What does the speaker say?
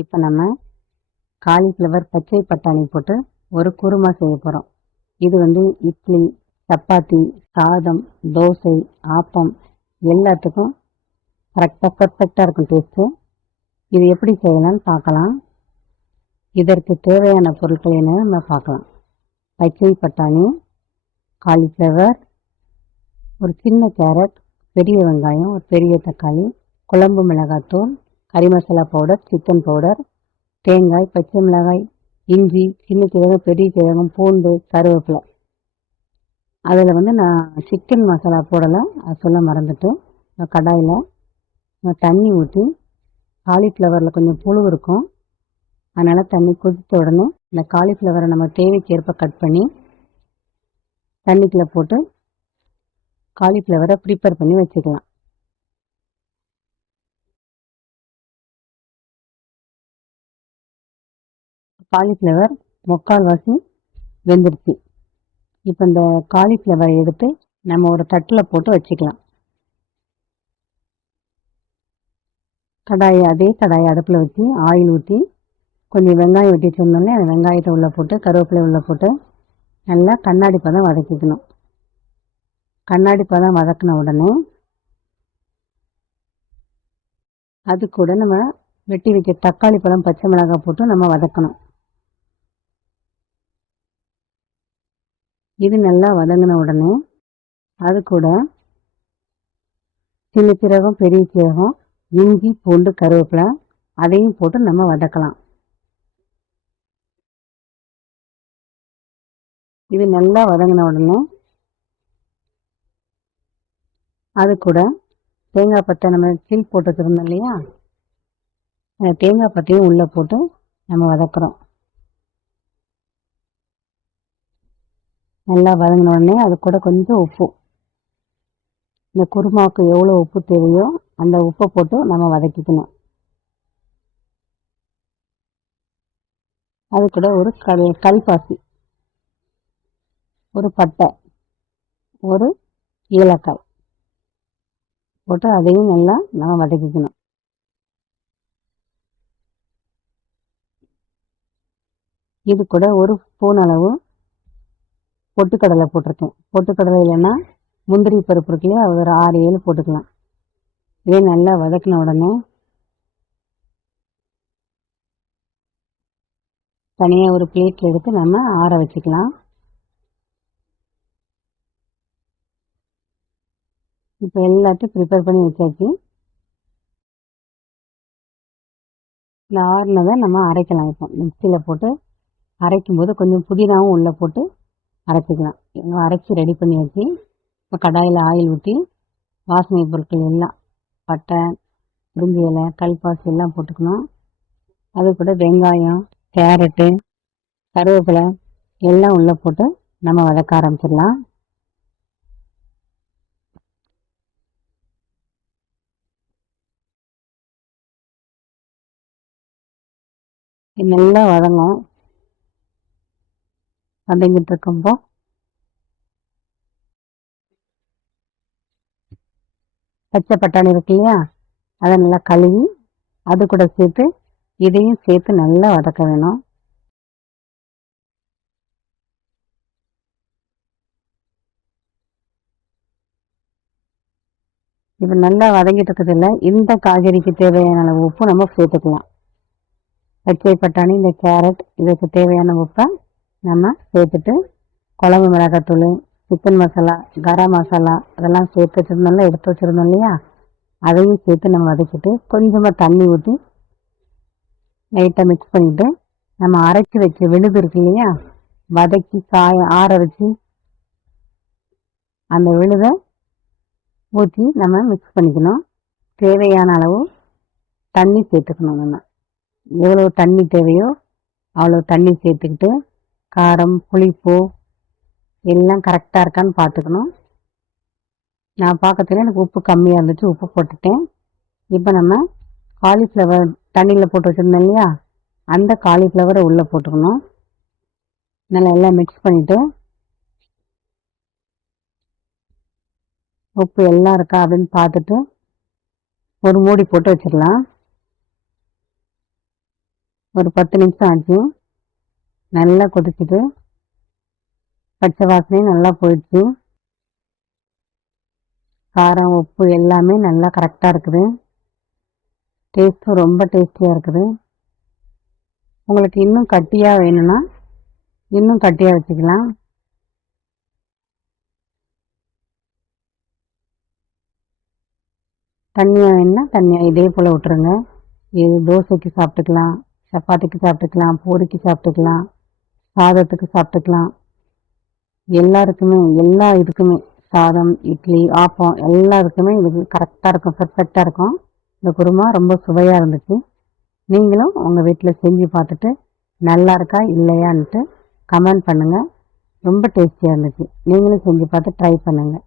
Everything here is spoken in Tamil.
இப்போ நம்ம காலிஃப்ளவர் பச்சை பட்டாணி போட்டு ஒரு குருமா செய்ய போகிறோம் இது வந்து இட்லி சப்பாத்தி சாதம் தோசை ஆப்பம் எல்லாத்துக்கும் கரெக்டாக பர்ஃபெக்டாக இருக்கும் டேஸ்ட்டு இது எப்படி செய்யலாம்னு பார்க்கலாம். இதற்கு தேவையான பொருட்கள் என்ன நம்ம பார்க்கலாம். பச்சை பட்டாணி காலிஃப்ளவர் ஒரு சின்ன கேரட் பெரிய வெங்காயம் ஒரு பெரிய தக்காளி குழம்பு மிளகாத்தூள் கறி மசாலா பவுடர் சிக்கன் பவுடர் தேங்காய் பச்சை மிளகாய் இஞ்சி சின்ன சீரகம் பெரிய சீரகம் பூண்டு கருவேப்பிலை. அதில் வந்து நான் சிக்கன் மசாலா போடலை. அது சொல்ல மறந்துட்டு கடாயில் நான் தண்ணி ஊற்றி காலிஃப்ளவரில் கொஞ்சம் புழு இருக்கும். அதனால் தண்ணி கொதித்த உடனே இந்த காலிஃப்ளவரை நம்ம தேவைக்கேற்ப கட் பண்ணி தண்ணிக்குள்ளே போட்டு காலிஃப்ளவரை ப்ரிப்பேர் பண்ணி வச்சுக்கலாம். காலிஃப்ளவர் முக்கால்வாசி வெந்துருச்சு இப்போ இந்த காலிஃப்ளவரை எடுத்து நம்ம ஒரு தட்டில் போட்டு வச்சுக்கலாம். கடாயை அதே கடாயை அடுப்பில் வச்சு ஆயில் ஊற்றி கொஞ்சம் வெங்காயம் வெட்டி வச்சுருந்தோன்னே அந்த வெங்காயத்தை உள்ளே போட்டு கருவேப்பிலை உள்ளே போட்டு நல்லா கண்ணாடி பதம் வதக்கிக்கணும். கண்ணாடி பதம் வதக்கின உடனே அது கூட நம்ம வெட்டி வைக்க தக்காளி பழம் பச்சை மிளகாய் போட்டு நம்ம வதக்கணும். இது நல்லா வதங்கின உடனே அது கூட சின்ன சீரகம் பெரிய சீரகம் இஞ்சி பூண்டு கருவேப்பிலை அதையும் போட்டு நம்ம வதக்கலாம். இது நல்லா வதங்கின உடனே அது கூட தேங்காய் பத்தை நம்ம சீல் போட்டு வச்சுருந்தோம் இல்லையா? தேங்காய் பத்தையும் உள்ளே போட்டு நம்ம வதக்குறோம். நல்லா வதங்கின உடனே அது கூட கொஞ்சம் உப்பு. இந்த குருமாவுக்கு எவ்வளோ உப்பு தேவையோ அந்த உப்பை போட்டு நம்ம வதக்கிக்கணும். அது கூட ஒரு கல் கல்பாசி. ஒரு பட்டை. ஒரு ஏலக்காய். போட்டு அதையும் நல்லா நம்ம வதக்கிக்கணும். இது கூட ஒரு ஸ்பூன் அளவு பொட்டுக்கடலை போட்டிருக்கேன். பொட்டுக்கடலை இல்லைன்னா முந்திரி பருப்பு இருக்குல்லையே அது ஒரு ஆறு ஏழு போட்டுக்கலாம். இதே நல்லா வதக்கின உடனே தனியாக ஒரு பிளேட்டில் எடுத்து நம்ம ஆற வச்சுக்கலாம். இப்போ எல்லாத்தையும் ப்ரிப்பேர் பண்ணி வச்சாச்சு. இந்த ஆறுனதை நம்ம அரைக்கலாம். இப்போ மிக்சியில் போட்டு அரைக்கும்போது கொஞ்சம் புதினாவும் உள்ளே போட்டு அரைச்சிக்கலாம். அரைச்சி ரெடி பண்ணி வச்சு இப்போ கடாயில் ஆயில் ஊற்றி வாசனை பொருட்கள் எல்லாம் பட்டை முருங்கை இலை கல்பாசி எல்லாம் போட்டுக்கணும். அது கூட வெங்காயம் கேரட்டு கருவேப்பிலை எல்லாம் உள்ளே போட்டு நம்ம வதக்க ஆரம்பிச்சிடலாம். நல்லா வதங்கும். வதங்கிட்டு இருக்கும்போ பச்சை பட்டாணி இருக்கு இல்லையா? அதை நல்லா கழுவி அது கூட சேர்த்து இதையும் சேர்த்து நல்லா வதக்க வேணும். இப்போ நல்லா வதங்கிட்டு இருக்கிறதுல இந்த காய்கறிக்கு தேவையான உப்பு நம்ம சேர்த்துக்கலாம். பச்சை பட்டாணி இந்த கேரட் இதுக்கு தேவையான உப்பை நம்ம சேர்த்துட்டு குழம்பு மிளகாத்தூள் சிக்கன் மசாலா கரம் மசாலா அதெல்லாம் சேர்த்து வச்சுருந்தோம்ல எடுத்து வச்சுருந்தோம் இல்லையா? அதையும் சேர்த்து நம்ம வதக்கிட்டு கொஞ்சமாக தண்ணி ஊற்றி லைட்டாக மிக்ஸ் பண்ணிவிட்டு நம்ம அரைச்சி வச்ச விழுது இருக்கு இல்லையா? வதக்கி காய ஆற வச்சு அந்த விழுதை ஊற்றி நம்ம மிக்ஸ் பண்ணிக்கணும். தேவையான அளவு தண்ணி சேர்த்துக்கணும் நம்ம. எவ்வளோ தண்ணி தேவையோ அவ்வளோ தண்ணி சேர்த்துக்கிட்டு காரம் புளிப்பு எல்லாம் கரெக்டாக இருக்கான்னு பார்த்துக்கணும். நான் பார்க்கறதுல எனக்கு உப்பு கம்மியாக இருந்துச்சு உப்பு போட்டுட்டேன். இப்போ நம்ம காலிஃப்ளவர் தண்ணியில் போட்டு வச்சுருந்தோம் இல்லையா? அந்த காலிஃப்ளவரை உள்ளே போட்டுக்கணும். நல்லா எல்லாம் மிக்ஸ் பண்ணிவிட்டு உப்பு எல்லாம் இருக்கா அப்படின்னு பார்த்துட்டு ஒரு மூடி போட்டு வச்சிடலாம். ஒரு பத்து நிமிஷம் ஆச்சு. நல்லா கொதிச்சுட்டு பச்சை வாசனையும் நல்லா போயிடுச்சு. காரம் உப்பு எல்லாமே நல்லா கரெக்டாக இருக்குது. டேஸ்ட்டும் ரொம்ப டேஸ்டியாக இருக்குது. உங்களுக்கு இன்னும் கட்டியாக வேணும்னா இன்னும் கட்டியாக வச்சுக்கலாம். தண்ணியாக வேணும்னா தண்ணியாக இதே போல் விட்டுருங்க. இது தோசைக்கு சாப்பிட்டுக்கலாம் சப்பாத்திக்கு சாப்பிட்டுக்கலாம் பூரிக்கு சாப்பிட்டுக்கலாம். சாதத்துக்கு சாப்பிட்டுக்கலாம். எல்லாருக்குமே எல்லா இதுக்குமே சாதம் இட்லி ஆப்பம் எல்லாருக்குமே இது கரெக்டாக இருக்கும் பெர்ஃபெக்டாக இருக்கும். இந்த குருமா ரொம்ப சுவையாக இருந்துச்சு. நீங்களும் உங்கள் வீட்டில் செஞ்சு பார்த்துட்டு நல்லா இருக்கா இல்லையான்ட்டு கமெண்ட் பண்ணுங்கள் ரொம்ப டேஸ்டியாக இருந்துச்சு. நீங்களும் செஞ்சு பார்த்து ட்ரை பண்ணுங்கள்